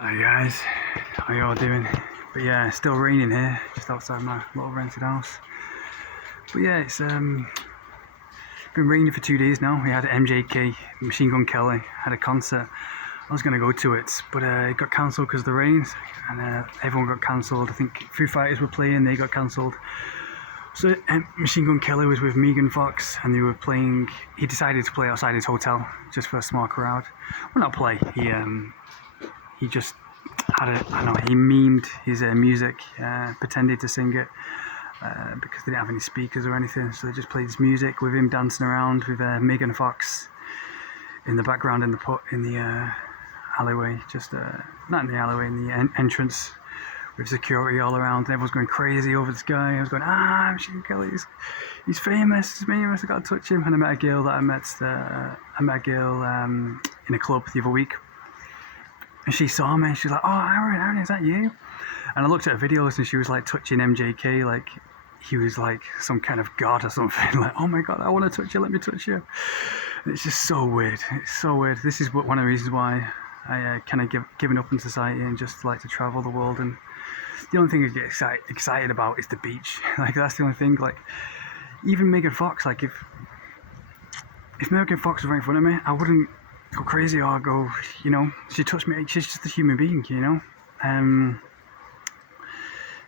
Hi guys, how you all doing? But yeah, it's still raining here, just outside my little rented house. But yeah, it's been raining for 2 days now. We had MJK, Machine Gun Kelly, had a concert. I was gonna go to it, but it got cancelled because of the rains, and everyone got cancelled. I think Foo Fighters were playing, they got cancelled. So Machine Gun Kelly was with Megan Fox, and they were playing. He decided to play outside his hotel just for a small crowd. Well, not play. He just had he memed his music, pretended to sing it because they didn't have any speakers or anything. So they just played his music with him dancing around with Megan Fox in the background in the alleyway, just not in the alleyway, in the entrance, with security all around, and everyone's going crazy over this guy. I was going, Machine Kelly, he's famous, I got to touch him. And I met a girl in a club the other week. And she saw me, and she's like, Aaron, is that you? And I looked at her videos, and she was like touching MJK like he was like some kind of god or something. Like, oh my god, I want to touch you, let me touch you. And it's just so weird. It's so weird. This is one of the reasons why I kind of given up in society and just like to travel the world. And the only thing I get excited about is the beach. Like, that's the only thing. Like, even Megan Fox, like if Megan Fox was right in front of me, I wouldn't go crazy or go, she touched me. She's just a human being,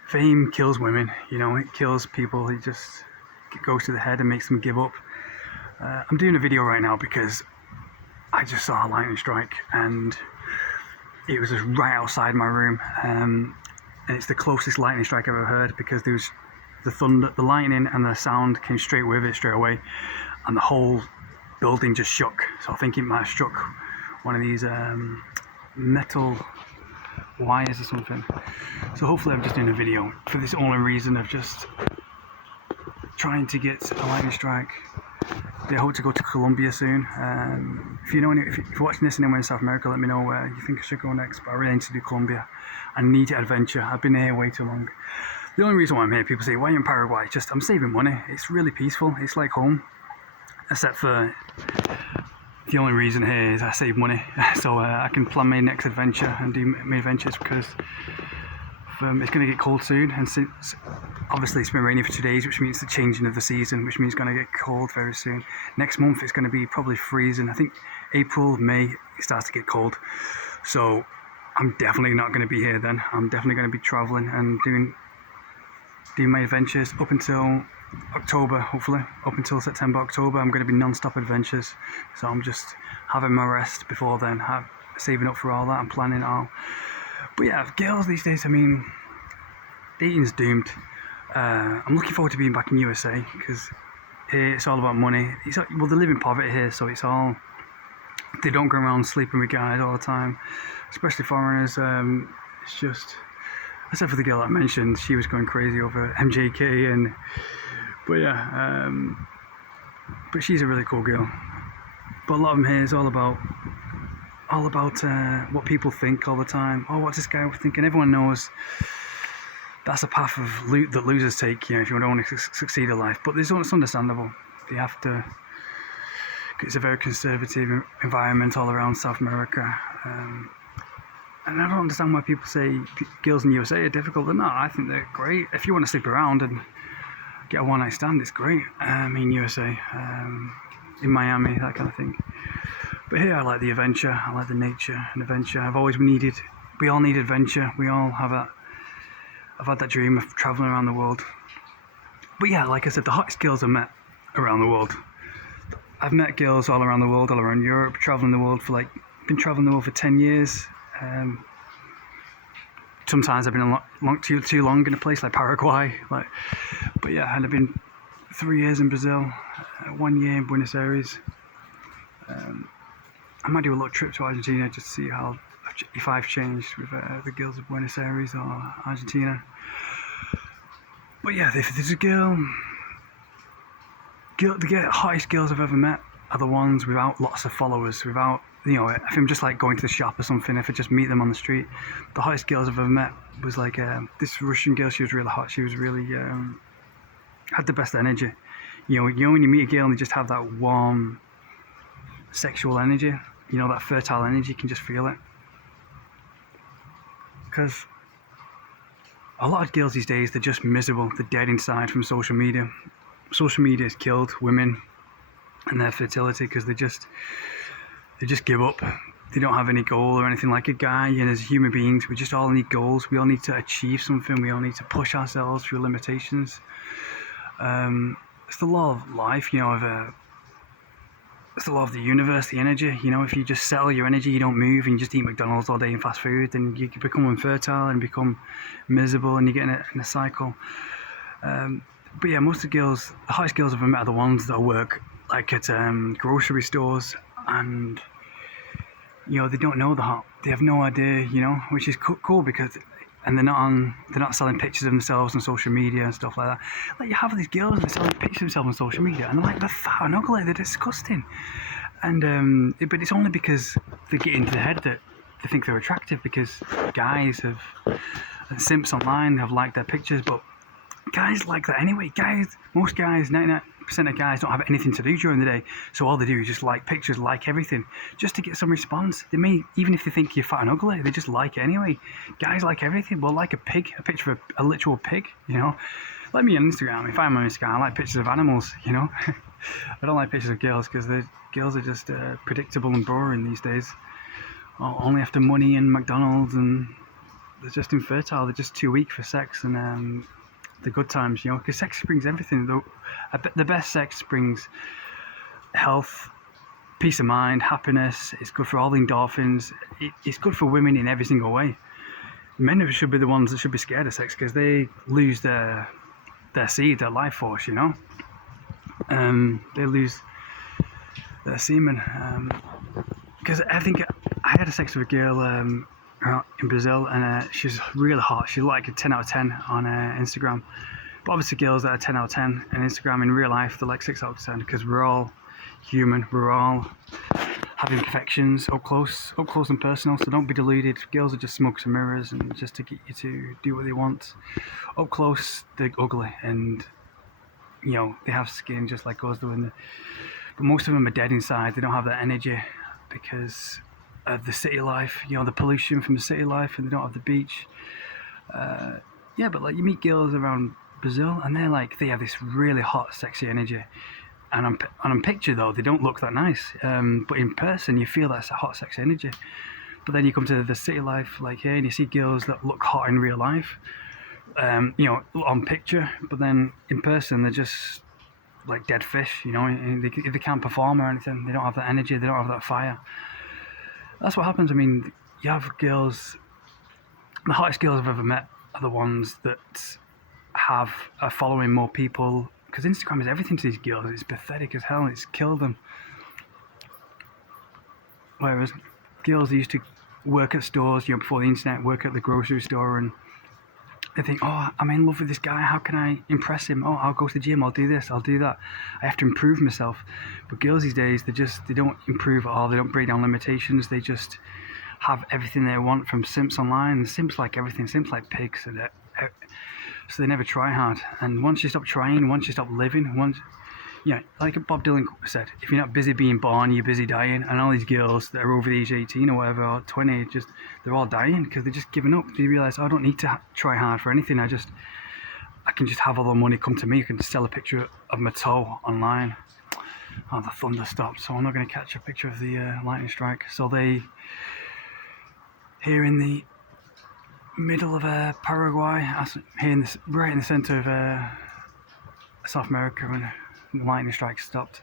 fame kills women, it kills people. It just goes to the head and makes them give up. I'm doing a video right now because I just saw a lightning strike, and it was just right outside my room, and it's the closest lightning strike I've ever heard, because there was the thunder, the lightning, and the sound came straight with it straight away, and the whole building just shook. So I think it might have struck one of these metal wires or something. So hopefully I'm just doing a video for this only reason of just trying to get a lightning strike. I hope to go to Colombia soon. If you're watching this anywhere in South America, let me know where you think I should go next. But I really need to do Colombia. I need adventure. I've been here way too long. The only reason why I'm here, people say, why are you in Paraguay? Just, I'm saving money. It's really peaceful. It's like home. Except for the only reason here is I save money, so I can plan my next adventure and do my adventures, because it's going to get cold soon, and since obviously it's been raining for 2 days, which means the changing of the season, which means it's going to get cold very soon. Next month it's going to be probably freezing. I think April, May it starts to get cold, so I'm definitely not going to be here then. I'm definitely going to be traveling and doing my adventures up until October, hopefully. Up until September, October, I'm going to be non-stop adventures. So I'm just having my rest before then, saving up for all that and planning it all. But yeah, girls these days, dating's doomed. I'm looking forward to being back in USA, because here it's all about money. They live in poverty here, so they don't go around sleeping with guys all the time, especially foreigners. It's just, except for the girl I mentioned, she was going crazy over MJK, but she's a really cool girl. But a lot of them here is all about what people think all the time. Oh, what's this guy thinking? Everyone knows that's a path that losers take, if you don't want to succeed in life. But it's understandable. They have to. It's a very conservative environment all around South America. And I don't understand why people say girls in USA are difficult. They're not. I think they're great. If you want to sleep around and get a one-night stand, it's great. USA, in Miami, that kind of thing. But here I like the adventure. I like the nature and adventure. We all need adventure. We all have I've had that dream of traveling around the world. But yeah, like I said, the hottest girls I've met around the world. I've met girls all around the world, all around Europe, been traveling the world for 10 years. Sometimes I've been too long in a place like Paraguay, but yeah, and I've been 3 years in Brazil, 1 year in Buenos Aires. I might do a little trip to Argentina just to see if I've changed with the girls of Buenos Aires or Argentina. But yeah, if there's a the hottest girls I've ever met are the ones without lots of followers, without, if I'm just like going to the shop or something, if I just meet them on the street. The hottest girls I've ever met was like this Russian girl. She was really hot. She was really had the best energy. When you meet a girl and they just have that warm sexual energy, that fertile energy, you can just feel it. because a lot of girls these days, they're just miserable. They're dead inside from social media. Social media has killed women and their fertility because they just give up. They don't have any goal or anything like a guy. And as human beings, we just all need goals. We all need to achieve something. We all need to push ourselves through limitations. It's the law of life, it's the law of the universe, the energy. If you just settle your energy, you don't move, and you just eat McDonald's all day and fast food, then you become infertile and become miserable, and you get in a cycle. But yeah, most of the hottest girls I've ever met are the ones that work like at grocery stores, and they don't know they have no idea, which is cool because, and they're not selling pictures of themselves on social media and stuff like that. Like, you have these girls that are selling pictures of themselves on social media, and they're fat and ugly, they're disgusting. And but it's only because they get into their head that they think they're attractive, because simps online have liked their pictures, but guys like that anyway. Most guys, 99% of guys don't have anything to do during the day, so all they do is just like pictures, like everything, just to get some response. They may, even if they think you're fat and ugly, they just like it anyway. Guys like everything. Well, like a picture of a literal pig, Let me on Instagram. If I'm on Instagram, I like pictures of animals, I don't like pictures of girls, because the girls are just predictable and boring these days. Only after money and McDonald's, and they're just infertile. They're just too weak for sex and the good times, because sex brings everything. The best sex brings health, peace of mind, happiness. It's good for all the endorphins. It's good for women in every single way. Men should be the ones that should be scared of sex, because they lose their seed, their life force, they lose their semen. Because I think I had sex with a girl in Brazil, and she's really hot. She's like a 10 out of 10 on Instagram. But obviously girls that are 10 out of 10 on Instagram, in real life, they're like 6 out of 10, because we're all human. We're all have imperfections up close and personal, so don't be deluded. Girls are just smokes and mirrors, and just to get you to do what they want. Up close, they're ugly, and they have skin just like us do. But most of them are dead inside. They don't have that energy because of the city life, the pollution from the city life, and they don't have the beach. But like, you meet girls around Brazil, and they have this really hot, sexy energy. And on picture though, they don't look that nice. But in person, you feel that's a hot, sexy energy. But then you come to the city life, like here, and you see girls that look hot in real life, on picture. But then in person, they're just like dead fish, and they can't perform or anything. They don't have that energy. They don't have that fire. That's what happens. I mean, you have girls. The hottest girls I've ever met are the ones that are following more people. Because Instagram is everything to these girls. It's pathetic as hell. It's killed them. Whereas girls used to work at stores, before the internet, work at the grocery store, and they think, oh, I'm in love with this guy. How can I impress him? Oh, I'll go to the gym. I'll do this. I'll do that. I have to improve myself. But girls these days, they don't improve at all. They don't break down limitations. They just have everything they want from simps online. And simps like everything. Simps like pigs. So they never try hard. And once you stop trying, once you stop living, like Bob Dylan said, if you're not busy being born, you're busy dying. And all these girls that are over the age 18 or whatever, or 20, they're all dying because they're just giving up. They realise, I don't need to try hard for anything. I can just have all the money come to me. I can just sell a picture of my toe online. Oh, the thunder stopped, so I'm not going to catch a picture of the lightning strike. So here in the middle of Paraguay, here right in the centre of South America, when the lightning strike stopped.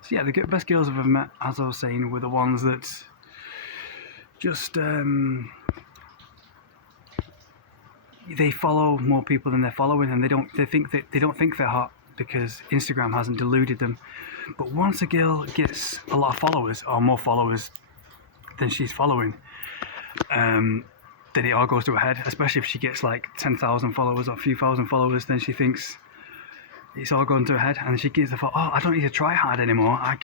So yeah, the best girls I've ever met, as I was saying, were the ones that just they follow more people than they're following, and they don't think they're hot because Instagram hasn't deluded them. But once a girl gets a lot of followers, or more followers than she's following, then it all goes to her head. Especially if she gets like 10,000 followers or a few thousand followers, then she thinks it's all going to her head, and she gets the thought, oh, I don't need to try hard anymore.